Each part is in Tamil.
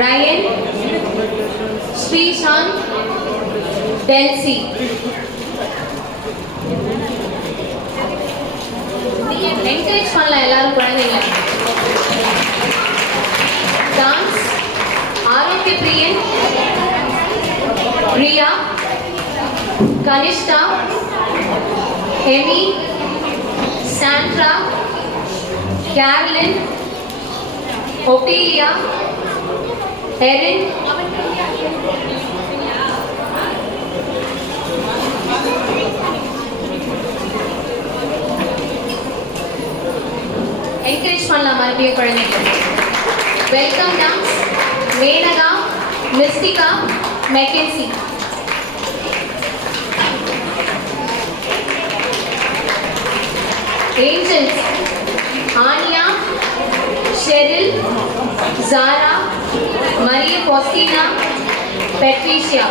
라이언 శ్రీశాం டென்சி நீ என்கரேஜ் பண்ணலாம் எல்லாரும் பாருங்க dance Arokiya Priyan Priya Kanishta Hemi Sandra Carlin ஓபிரியா Allen encourage பண்ணலாம் மார்டியா குழந்தைங்க welcome Tom Menaka Mystica McKenzie agents Anya Sheryl Zara మరియు పొస్కినా Patricia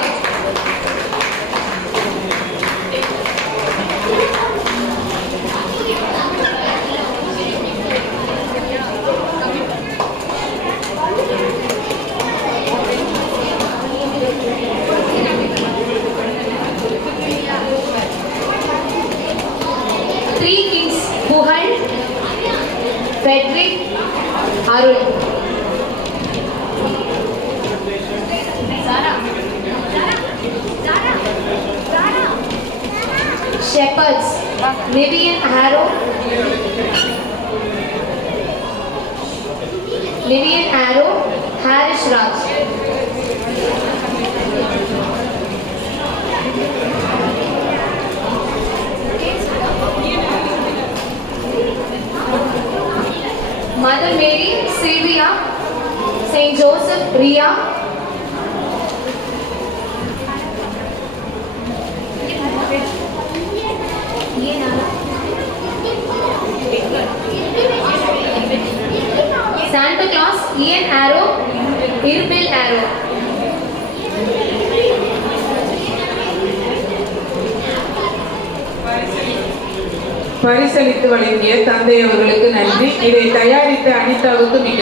three kids who Patrick, Arun. shepherds, maybe an arrow, maybe an arrow, Harish Raj. Mother Mary, silvia Saint Joseph, priya ஏன் ஆரோ இருபில் ஆரோ பரிசளித்து வழங்கிய தந்தை அவர்களுக்கு நன்றி இதை தயாரித்த அனிதாவுக்கு மிக